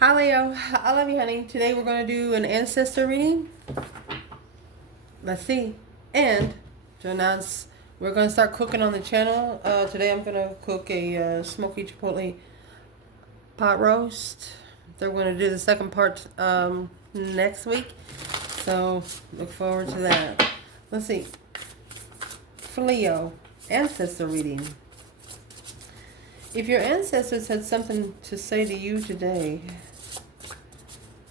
Hi Leo, I love you honey. Today we're going to do an ancestor reading. Let's see. And to announce, we're going to start cooking on the channel. Today I'm going to cook a smoky chipotle pot roast. They're going to do the second part next week. So look forward to that. Let's see. For Leo, ancestor reading. If your ancestors had something to say to you today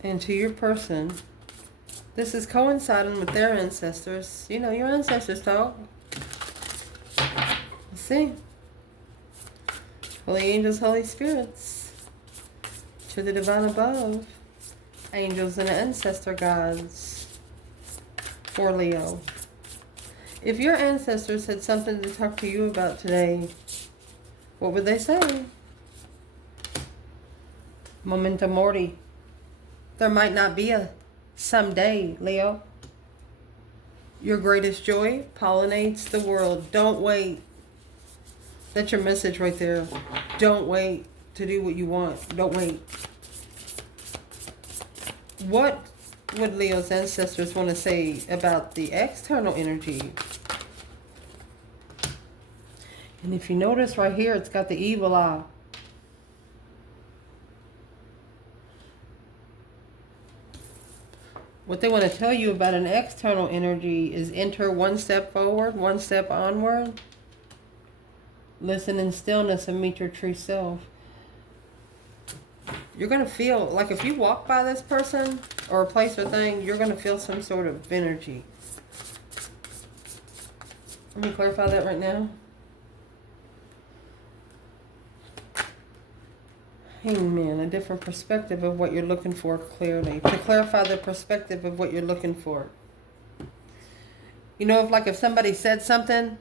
and to your person, this is coinciding with their ancestors. You know, your ancestors talk. Let's see. Holy angels, Holy spirits, to the divine above, angels and ancestor gods, for Leo. If your ancestors had something to talk to you about today, what would they say? Memento mori. There might not be a someday, Leo. Your greatest joy pollinates the world. Don't wait. That's your message right there. Don't wait to do what you want. Don't wait. What would Leo's ancestors want to say about the external energy? And if you notice right here, it's got the evil eye. What they want to tell you about an external energy is enter one step forward, one step onward. Listen in stillness and meet your true self. You're going to feel, like if you walk by this person or a place or thing, you're going to feel some sort of energy. Let me clarify that right now. Hangman, a different perspective of what you're looking for clearly. To clarify the perspective of what you're looking for. You know, if somebody said something,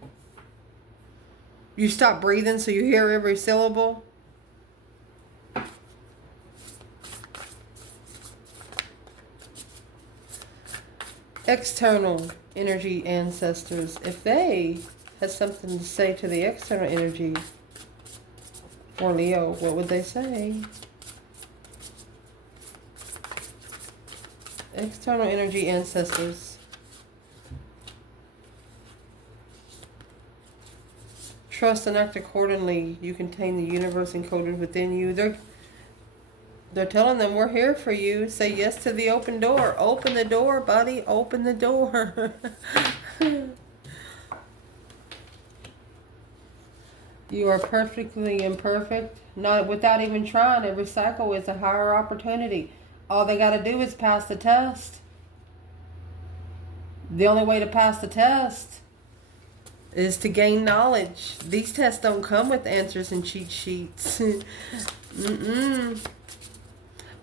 you stop breathing so you hear every syllable. External energy ancestors, if they had something to say to the external energy for Leo, what would they say? External energy ancestors. Trust and act accordingly. You contain the universe encoded within you. They're telling them, we're here for you. Say yes to the open door. Open the door, buddy. Open the door. You are perfectly imperfect. Not without even trying. Every cycle is a higher opportunity. All they got to do is pass the test. The only way to pass the test is to gain knowledge. These tests don't come with answers and cheat sheets.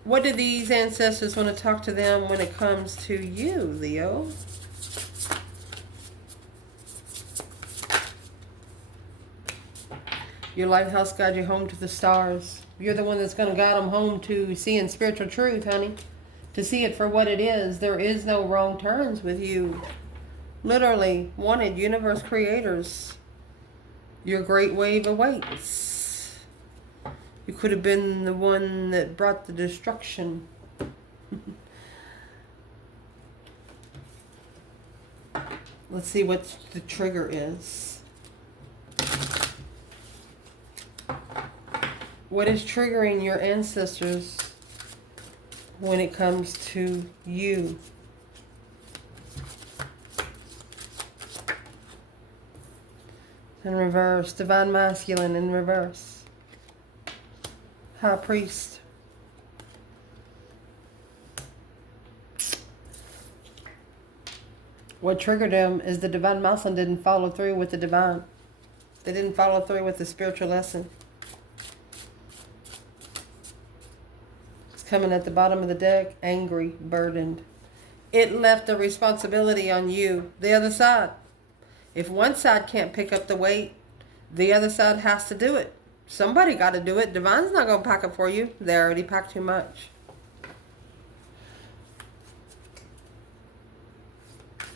What do these ancestors want to talk to them when it comes to you, Leo? Your lighthouse guide you home to the stars. You're the one that's going to guide them home to seeing spiritual truth, honey. To see it for what it is. There is no wrong turns with you. Literally, wanted universe creators. Your great wave awaits. You could have been the one that brought the destruction. Let's see what the trigger is. What is triggering your ancestors when it comes to you? In reverse, divine masculine in reverse. High priest. What triggered them is the divine masculine didn't follow through with the divine. They didn't follow through with the spiritual lesson. Coming at the bottom of the deck, angry, burdened. It left the responsibility on you, the other side. If one side can't pick up the weight, the other side has to do it. Somebody got to do it. Divine's not going to pack it for you. They already packed too much.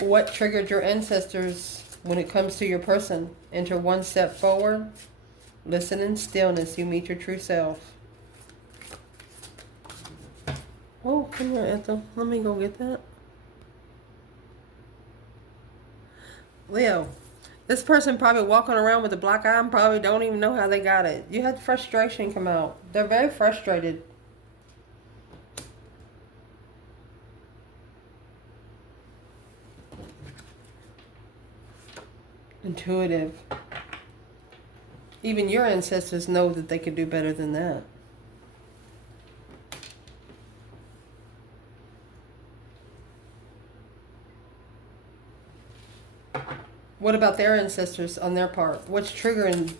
What triggered your ancestors when it comes to your person? Enter one step forward. Listen in stillness. You meet your true self. Oh, come here, Ethel. Let me go get that. Leo, this person probably walking around with a black eye and probably don't even know how they got it. You had frustration come out. They're very frustrated. Intuitive. Even your ancestors know that they could do better than that. What about their ancestors on their part? What's triggering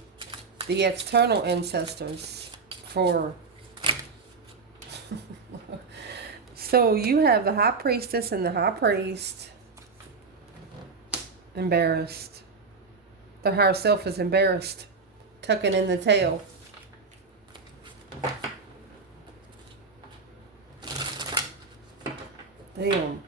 the external ancestors for... So you have the high priestess and the high priest embarrassed. Their higher self is embarrassed, tucking in the tail. Damn.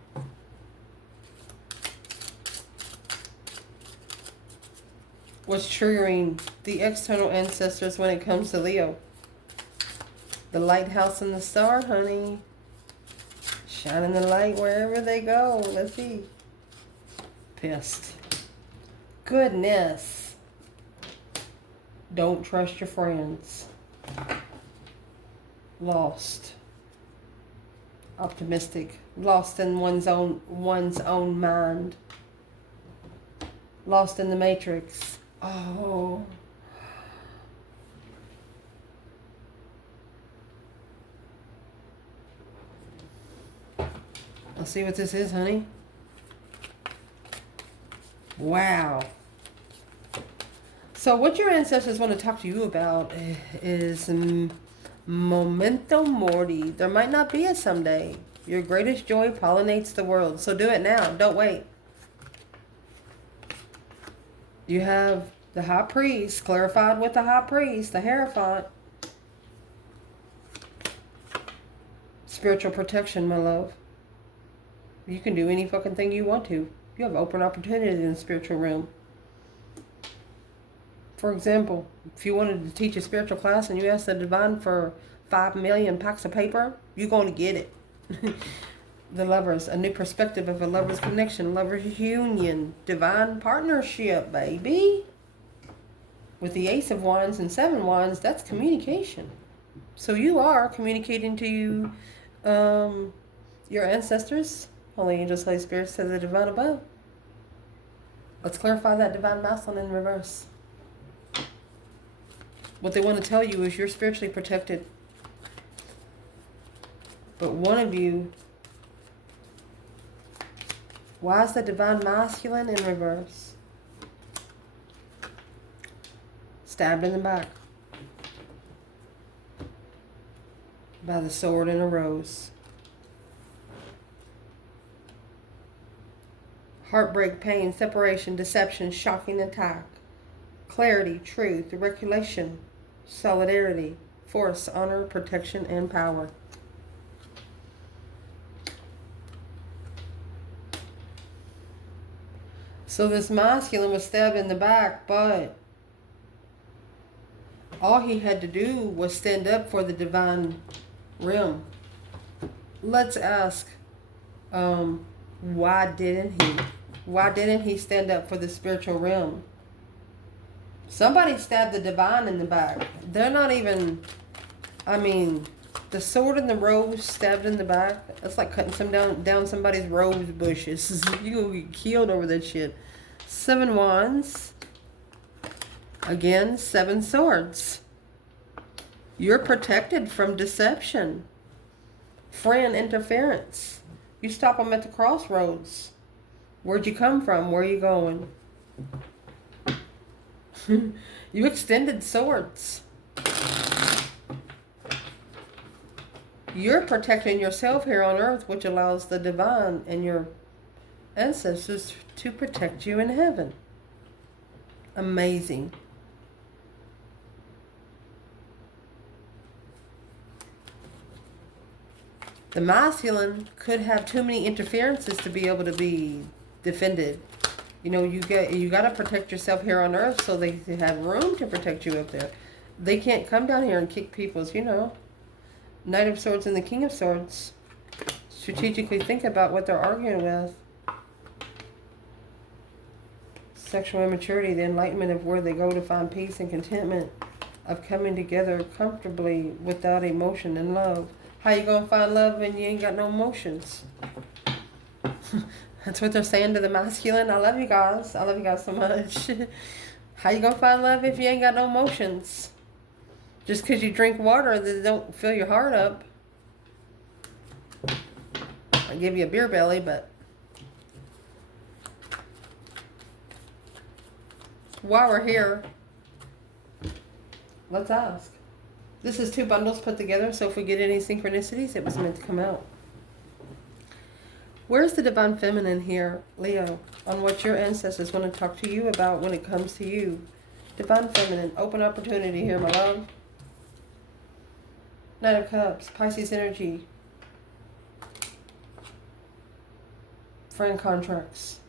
What's triggering the external ancestors when it comes to Leo? The lighthouse and the star, honey. Shining the light wherever they go. Let's see. Pissed. Goodness. Don't trust your friends. Lost. Optimistic. Lost in one's own mind. Lost in the matrix. Oh. Let's see what this is, honey. Wow. So what your ancestors want to talk to you about is memento mori. There might not be a someday. Your greatest joy pollinates the world. So do it now. Don't wait. You have the high priest, clarified with the high priest, the Hierophant. Spiritual protection, my love. You can do any fucking thing you want to. You have open opportunities in the spiritual realm. For example, if you wanted to teach a spiritual class and you asked the divine for 5 million packs of paper, you're going to get it. The lovers, a new perspective of a lover's connection, lover's union, divine partnership, baby. With the Ace of Wands and 7 Wands, that's communication. So you are communicating to your ancestors, holy angels, holy spirits, to the divine above. Let's clarify that divine masculine in reverse. What they want to tell you is you're spiritually protected. But one of you... Why is the divine masculine in reverse? Stabbed in the back. By the sword and a rose. Heartbreak, pain, separation, deception, shocking attack. Clarity, truth, recollection, solidarity, force, honor, protection, and power. So this masculine was stabbed in the back, but all he had to do was stand up for the divine realm. Let's ask, why didn't he? Why didn't he stand up for the spiritual realm? Somebody stabbed the divine in the back. They're not even, I mean, the sword and the rose stabbed in the back. That's like cutting down somebody's rose bushes. You gonna get killed over that shit. 7 Wands. Again, 7 Swords. You're protected from deception. Friend interference. You stop them at the crossroads. Where'd you come from? Where are you going? You extended swords. You're protecting yourself here on earth, which allows the divine and your ancestors to protect you in heaven. Amazing. The masculine could have too many interferences to be able to be defended. You know, you got to protect yourself here on earth so they have room to protect you up there. They can't come down here and kick people's, you know. Knight of Swords and the King of Swords. strategically think about what they're arguing with. Sexual immaturity, the enlightenment of where they go to find peace and contentment, of coming together comfortably without emotion and love. How you gonna find love when you ain't got no emotions? That's what they're saying to the masculine. I love you guys. I love you guys so much. How you gonna find love if you ain't got no emotions? Just because you drink water that don't fill your heart up. I'll give you a beer belly, but while we're here, let's ask. This is 2 bundles put together, so if we get any synchronicities, it was meant to come out. Where's the divine feminine here, Leo, on what your ancestors want to talk to you about when it comes to you? Divine feminine, open opportunity here, my love. Knight of Cups, Pisces energy. Friend contracts.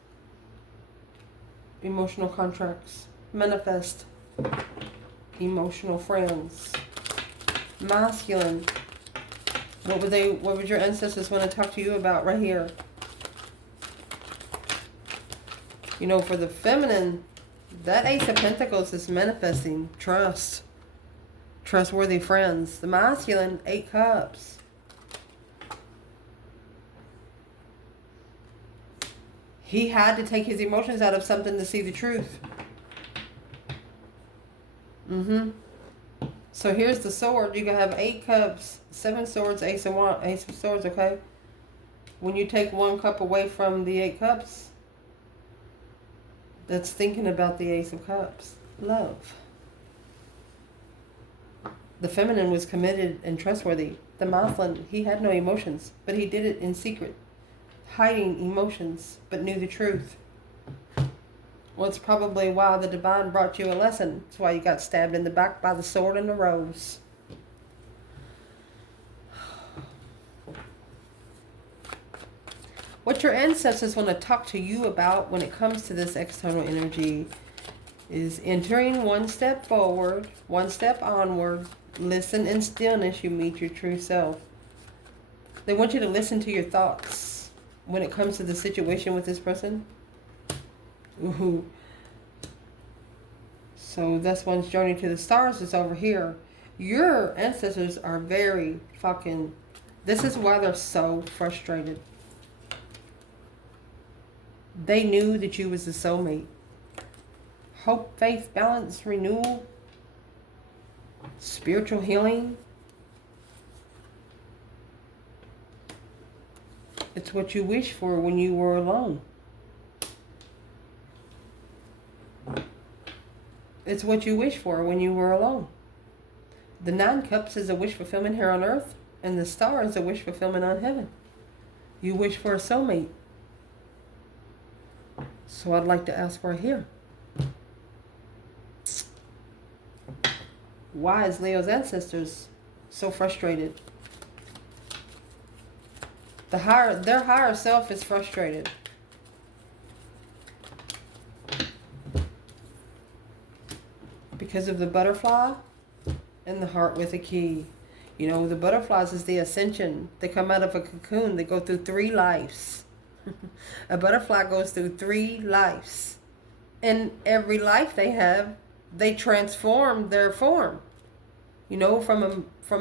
Emotional contracts. Manifest. Emotional friends. Masculine. What would your ancestors want to talk to you about right here? You know, for the feminine, that Ace of Pentacles is manifesting trust. Trustworthy friends. The masculine, 8 Cups. He had to take his emotions out of something to see the truth. So here's the sword. You can have 8 cups, 7 swords, Ace of Swords, okay? When you take 1 cup away from the 8 cups, that's thinking about the Ace of Cups. Love. The feminine was committed and trustworthy. The masculine, he had no emotions, but he did it in secret. Hiding emotions, but knew the truth. Well, it's probably why the divine brought you a lesson. It's why you got stabbed in the back by the sword and the rose. What your ancestors want to talk to you about when it comes to this external energy is entering 1 step forward, 1 step onward. Listen in stillness, you meet your true self. They want you to listen to your thoughts when it comes to the situation with this person. Ooh. So that's one's journey to the stars is over here. Your ancestors are very fucking... This is why they're so frustrated. They knew that you was the soulmate. Hope, faith, balance, renewal, spiritual healing. It's what you wished for when you were alone. It's what you wish for when you were alone. The 9 cups is a wish fulfillment here on earth, and the star is a wish fulfillment on heaven. You wish for a soulmate. So I'd like to ask right here. Why is Leo's ancestors so frustrated? Their higher self is frustrated. Because of the butterfly and the heart with a key. You know, the butterflies is the ascension. They come out of a cocoon. They go through 3 lives. A butterfly goes through 3 lives. In every life they have, they transform their form. You know, from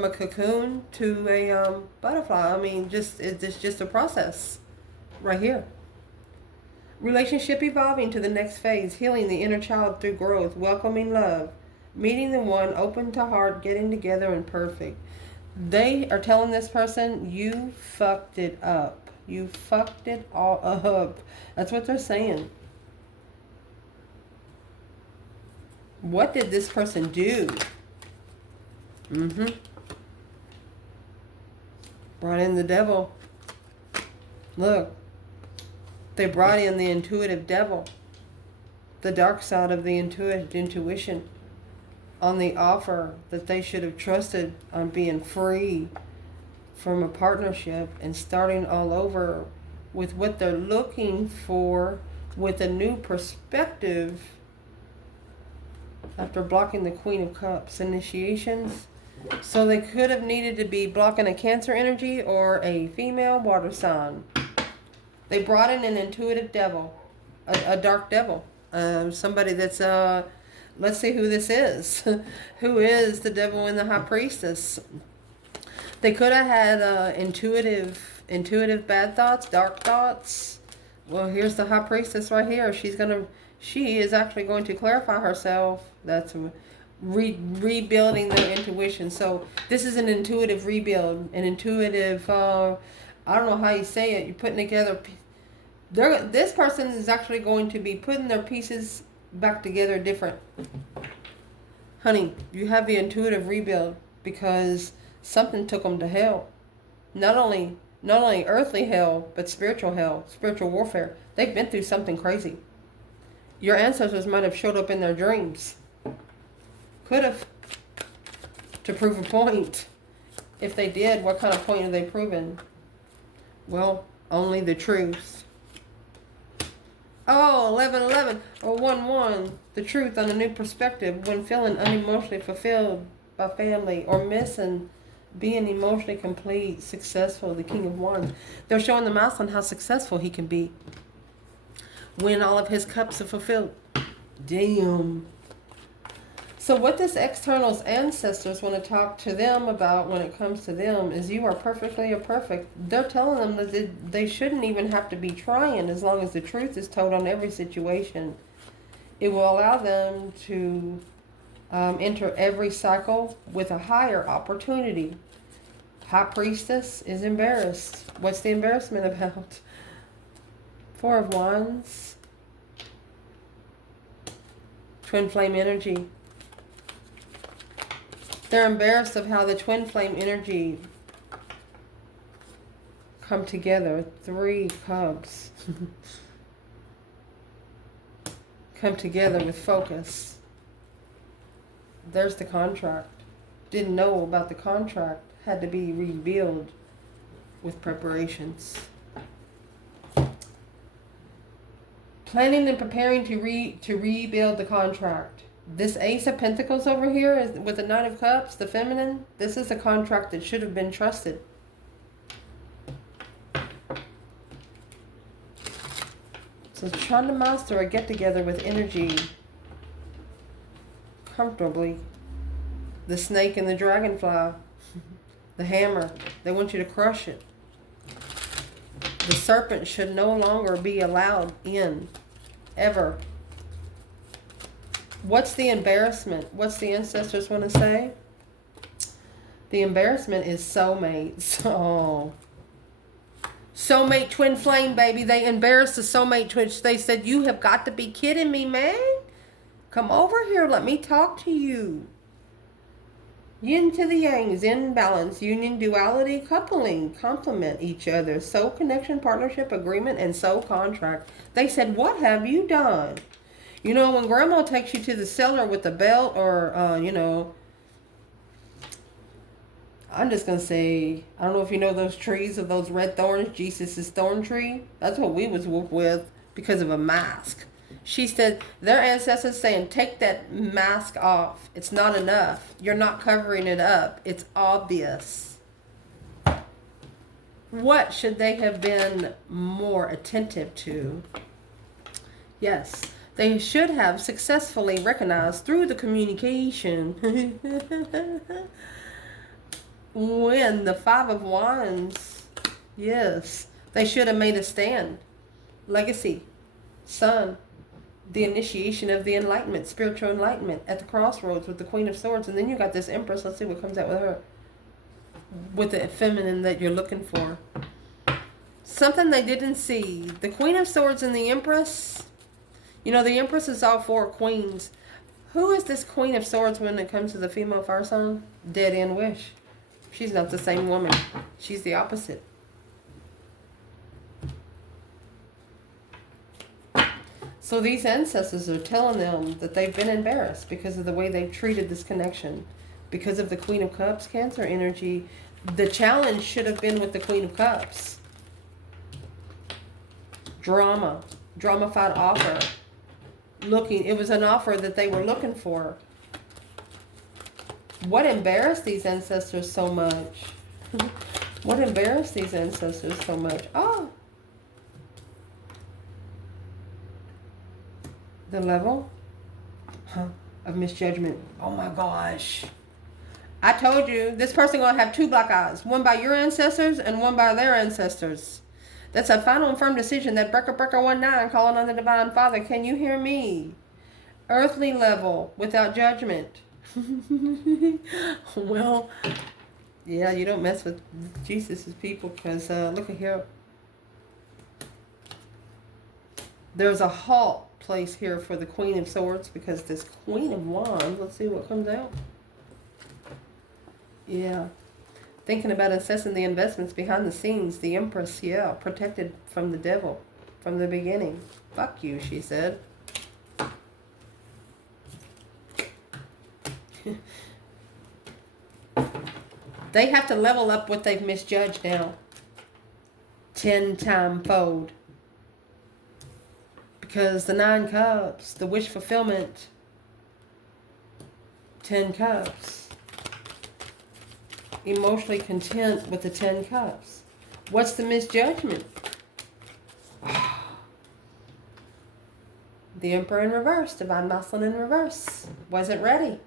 a cocoon to a butterfly. I mean, it's just a process right here. Relationship evolving to the next phase, healing the inner child through growth, welcoming love, meeting the one, open to heart, getting together and perfect. They are telling this person, you fucked it up. You fucked it all up. That's what they're saying. What did this person do? Brought in the devil. Look. They brought in the intuitive devil. The dark side of the intuition. On the offer that they should have trusted on being free from a partnership and starting all over with what they're looking for with a new perspective after blocking the Queen of Cups. Initiations, So they could have needed to be blocking a Cancer energy or a female water sign. They brought in an intuitive devil, a dark devil. Somebody that's, let's see who this is. Who is the devil in the high priestess? They could have had intuitive bad thoughts, dark thoughts. Well, here's the high priestess right here. She is actually going to clarify herself. That's rebuilding their intuition. So this is an intuitive rebuild, an intuitive, I don't know how you say it. You're putting together, this person is actually going to be putting their pieces back together different. Honey, you have the intuitive rebuild because something took them to hell. Not only earthly hell, but spiritual hell, spiritual warfare. They've been through something crazy. Your ancestors might have showed up in their dreams. Could have. To prove a point. If they did, what kind of point are they proving? Well, only the truth. Oh, 1111 or 11. The truth on a new perspective when feeling unemotionally fulfilled by family or missing being emotionally complete, successful, the King of Wands. They're showing the mouse on how successful he can be when all of his cups are fulfilled. Damn. So what this external's ancestors want to talk to them about when it comes to them is you are perfectly imperfect. They're telling them that they shouldn't even have to be trying as long as the truth is told on every situation. It will allow them to enter every cycle with a higher opportunity. High priestess is embarrassed. What's the embarrassment about? Four of Wands. Twin flame energy. They're embarrassed of how the twin flame energy come together. 3 cups. Come together with focus. There's the contract. Didn't know about the contract. Had to be rebuilt with preparations. Planning and preparing to rebuild the contract. This Ace of Pentacles over here is with the Knight of Cups, the feminine. This is a contract that should have been trusted. So trying to master a get-together with energy comfortably. The snake and the dragonfly. The hammer. They want you to crush it. The serpent should no longer be allowed in. Ever. What's the embarrassment? What's the ancestors want to say? The embarrassment is soulmates. Oh. Soulmate twin flame, baby. They embarrassed the soulmate twin. They said, you have got to be kidding me, man. Come over here. Let me talk to you. Yin to the yang is in balance. Union, duality, coupling, complement each other. Soul connection, partnership, agreement, and soul contract. They said, what have you done? You know, when grandma takes you to the cellar with a belt or, you know, I'm just going to say, I don't know if you know those trees of those red thorns, Jesus' thorn tree. That's what we was whooped with because of a mask. She said, their ancestors saying, take that mask off. It's not enough. You're not covering it up. It's obvious. What should they have been more attentive to? Yes, they should have successfully recognized through the communication when the 5 of Wands, yes, they should have made a stand. Legacy, Sun, the initiation of the enlightenment, spiritual enlightenment at the crossroads with the Queen of Swords. And then you got this Empress. Let's see what comes out with her. With the feminine that you're looking for. Something they didn't see. The Queen of Swords and the Empress. You know, the Empress is all 4 queens. Who is this Queen of Swords when it comes to the female fire sign? Dead End Wish. She's not the same woman. She's the opposite. So these ancestors are telling them that they've been embarrassed because of the way they've treated this connection. Because of the Queen of Cups, Cancer energy. The challenge should have been with the Queen of Cups. Drama. Drama-fied offer. It was an offer that they were looking for. What embarrassed these ancestors so much? What embarrassed these ancestors so much? Oh, the level of misjudgment. Oh my gosh. I told you, this person gonna have two black eyes. One by your ancestors and one by their ancestors. That's a final and firm decision. That breaker 19 calling on the Divine Father. Can you hear me? Earthly level without judgment. Well, yeah, you don't mess with Jesus' people because look at here. There's a halt place here for the Queen of Swords because this Queen of Wands, let's see what comes out. Yeah. Thinking about assessing the investments behind the scenes. The Empress, yeah, protected from the devil from the beginning. Fuck you, she said. They have to level up what they've misjudged now. 10-time fold. Because the 9 cups, the wish fulfillment, 10 cups. Emotionally content with the 10 cups. What's the misjudgment? The Emperor in reverse, Divine Masculine in reverse. Wasn't ready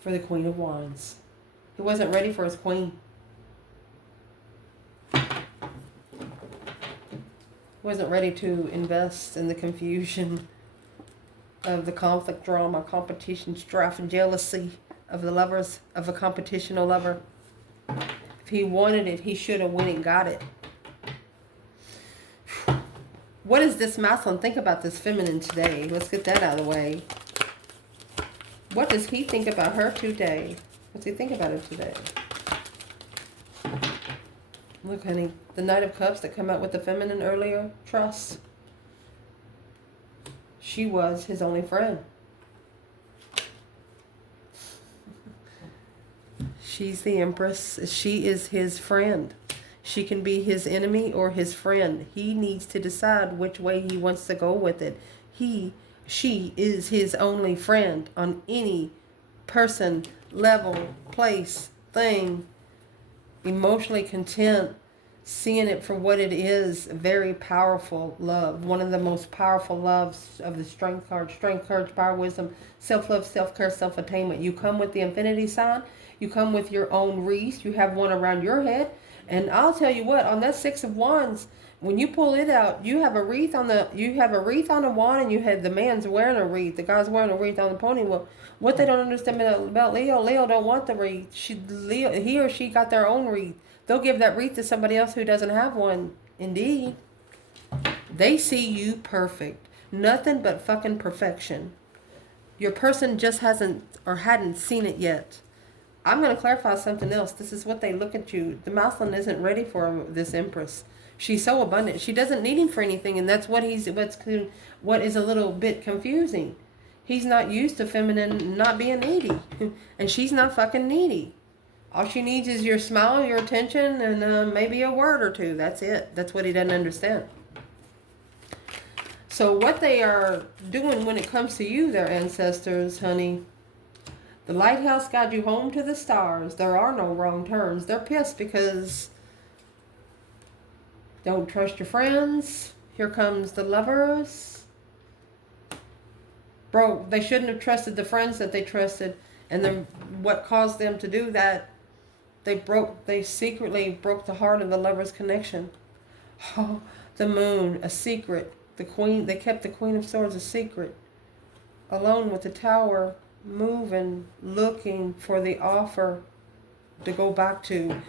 for the Queen of Wands. He wasn't ready for his queen. Wasn't ready to invest in the confusion of the conflict, drama, competition, strife, and jealousy of the lovers, of a competitional lover. If he wanted it, he should have went and got it. What does this masculine think about this feminine today? Let's get that out of the way. What does he think about her today? What's he think about her today? Look, honey, the Knight of Cups that come out with the feminine earlier, trust. She was his only friend. She's the Empress. She is his friend. She can be his enemy or his friend. He needs to decide which way he wants to go with it. She is his only friend on any person, level, place, thing. Emotionally content, seeing it for what it is. Very powerful love. One of the most powerful loves of the Strength card. Strength, courage, power, wisdom, self-love, self-care, self-attainment. You come with the infinity sign. You come with your own wreath. You have one around your head. And I'll tell you what, on that 6 of Wands, when you pull it out, you have a wreath on the wand, and you have the man's wearing a wreath. The guy's wearing a wreath on the pony. Well, what they don't understand about Leo don't want the wreath. He or she got their own wreath. They'll give that wreath to somebody else who doesn't have one. Indeed. They see you perfect. Nothing but fucking perfection. Your person just hasn't or hadn't seen it yet. I'm going to clarify something else. This is what they look at you. The masculine isn't ready for this Empress. She's so abundant. She doesn't need him for anything, and that's what is a little bit confusing. He's not used to feminine not being needy, and she's not fucking needy. All she needs is your smile, your attention, and maybe a word or two. That's it. That's what he doesn't understand. So what they are doing when it comes to you, their ancestors, honey, the lighthouse guide you home to the stars. There are no wrong turns. They're pissed because don't trust your friends. Here comes the lovers. Bro, they shouldn't have trusted the friends that they trusted. And then what caused them to do that? They secretly broke the heart of the lovers' connection. Oh, the moon, a secret. The queen, they kept the Queen of Swords a secret. Alone with the Tower, moving, looking for the offer to go back to.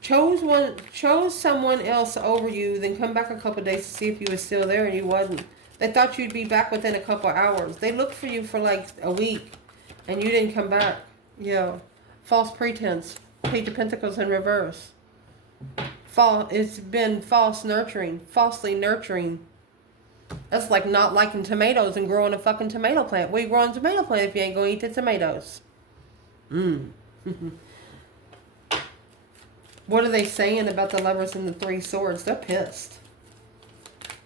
Chose someone else over you, then come back a couple days to see if you was still there, and you wasn't. They thought you'd be back within a couple hours. They looked for you for like a week, and you didn't come back. Yeah. False pretense. Page of Pentacles in reverse. It's been false nurturing. Falsely nurturing. That's like not liking tomatoes and growing a fucking tomato plant. Where you growing a tomato plant if you ain't going to eat the tomatoes? What are they saying about the lovers and the 3 swords? They're pissed.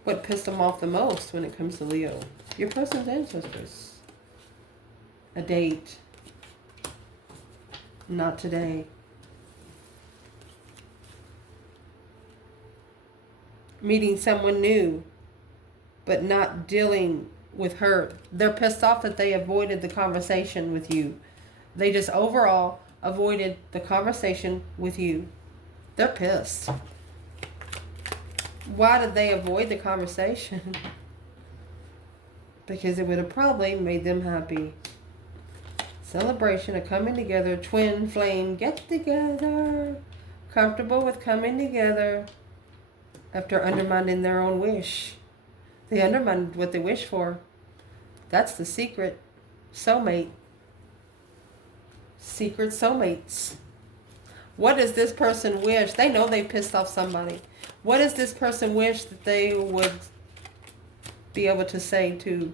what pissed them off the most when it comes to Leo. Your person's ancestors. A date. Not today. Meeting someone new, but not dealing with hurt. They're pissed off that they avoided the conversation with you. They just overall avoided the conversation with you. They're pissed. Why did they avoid the conversation? Because it would have probably made them happy. Celebration of coming together, twin flame, get together. Comfortable with coming together after undermining their own wish. They undermined what they wish for. That's the secret. Soulmate. Secret soulmates. What does this person wish? They know they pissed off somebody. What does this person wish that they would be able to say to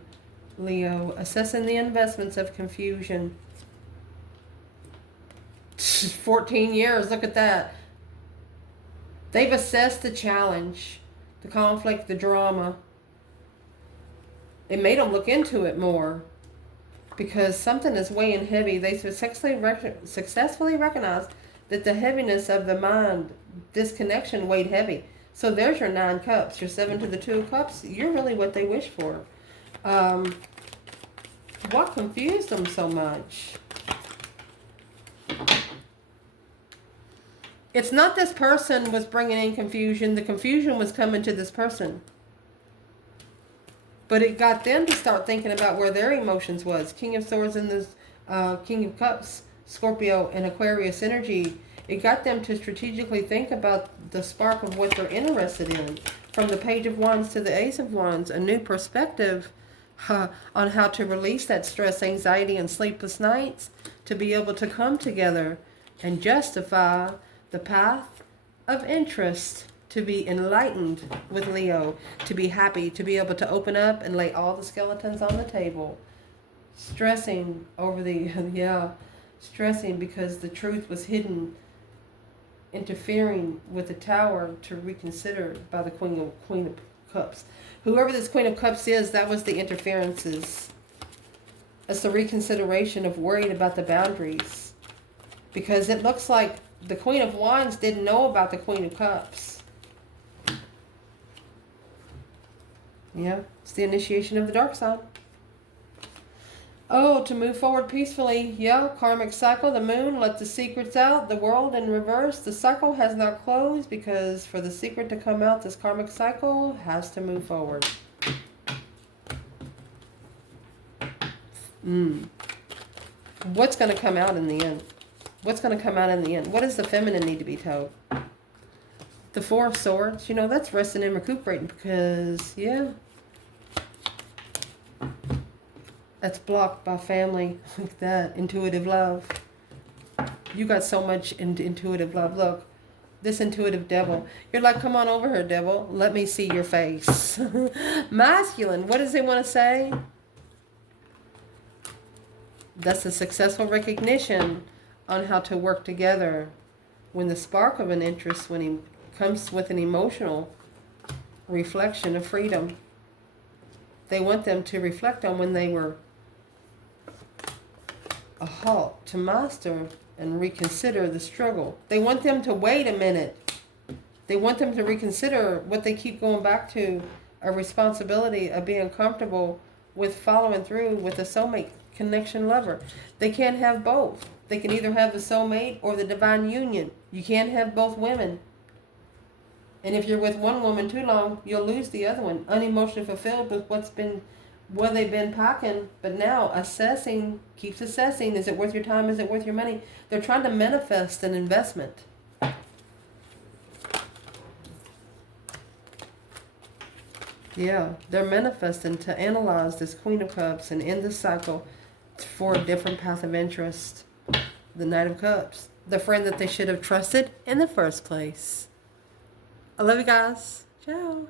Leo? Assessing the investments of confusion. 14 years, look at that. They've assessed the challenge, the conflict, the drama. It made them look into it more because something is weighing heavy. They successfully recognized that the heaviness of the mind, disconnection, weighed heavy. So there's your 9 cups, your 7 to the 2 of cups. You're really what they wish for. What confused them so much? It's not this person was bringing in confusion. The confusion was coming to this person. But it got them to start thinking about where their emotions was. King of Swords and the King of Cups, Scorpio and Aquarius energy. It got them to strategically think about the spark of what they're interested in. From the Page of Wands to the Ace of Wands, a new perspective on how to release that stress, anxiety, and sleepless nights to be able to come together and justify the path of interest, to be enlightened with Leo, to be happy, to be able to open up and lay all the skeletons on the table. Stressing over the, stressing because the truth was hidden, interfering with the Tower to reconsider by the Queen of Cups. Whoever this Queen of Cups is, that was the interferences. It's the reconsideration of worried about the boundaries. Because it looks like the Queen of Wands didn't know about the Queen of Cups. Yeah, it's the initiation of the dark side. Oh, to move forward peacefully. Yeah, karmic cycle, the moon, let the secrets out, the world in reverse. The cycle has not closed because for the secret to come out, this karmic cycle has to move forward. What's going to come out in the end? What's going to come out in the end? What does the feminine need to be told? The Four of Swords, you know, that's resting and recuperating because, yeah, that's blocked by family, like that, intuitive love. You got so much intuitive love. Look, this intuitive devil. You're like, come on over here, devil. Let me see your face. Masculine, what does it want to say? That's a successful recognition on how to work together. When the spark of an interest, when he comes with an emotional reflection of freedom. They want them to reflect on when they were a halt, to master and reconsider the struggle. They want them to wait a minute. They want them to reconsider what they keep going back to, a responsibility of being comfortable with following through with a soulmate connection lover. They can't have both. They can either have the soulmate or the divine union. You can't have both women. And if you're with one woman too long, you'll lose the other one. Unemotionally fulfilled with what they've been packing. But now assessing, keeps assessing. Is it worth your time? Is it worth your money? They're trying to manifest an investment. Yeah, they're manifesting to analyze this Queen of Cups and end the cycle for a different path of interest. The Knight of Cups. The friend that they should have trusted in the first place. I love you guys. Ciao.